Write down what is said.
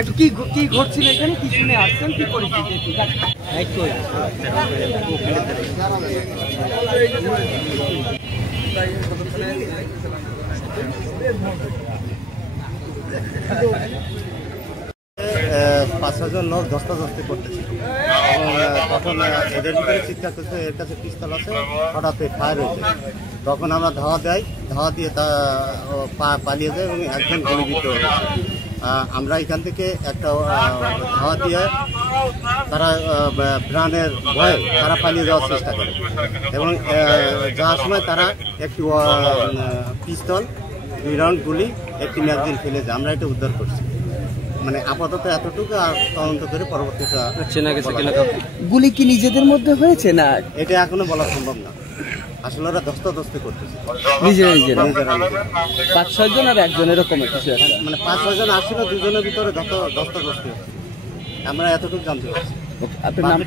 একটু কি ঘটছিল এখানে, কি শুনে আসছেন, কি পরিস্থিতি? পাঁচ ছজন লোক ধস্তাধস্তি করতেছে এবং তখন এদের ভিতরে চিৎকার করছে এর কাছে পিস্তল আছে, হঠাৎ ফায়ার হয়েছে। তখন আমরা ধাওয়া দিয়ে তা পালিয়ে যায় এবং একজন গুলিবিদ্ধ হয়েছে। আমরা এখান থেকে একটা ধাওয়া দিয়ে তারা প্রাণের ভয়ে তারা পালিয়ে যাওয়ার চেষ্টা করে এবং যাওয়ার সময় তারা একটি পিস্তল, 2 রাউন্ড গুলি, একটি ম্যাগজিন ফেলে যায়। আমরা এটা উদ্ধার করছি। মানে আপাতত এতটুকু, আর তদন্ত করে পরবর্তীতে গুলি কি নিজেদের মধ্যে হয়েছে না এটা এখনো বলা সম্ভব না। আসলে ওরা ধস্তাধস্তি করতেছে নিজেরা। 5-6 জন আর একজন এরকম কিছু, মানে 5-6 জন আসছিল, 2 জনের ভিতরে ধস্তাধস্তি হচ্ছে। আমরা এতটুকু জানতে পারছি। আপনার নাম?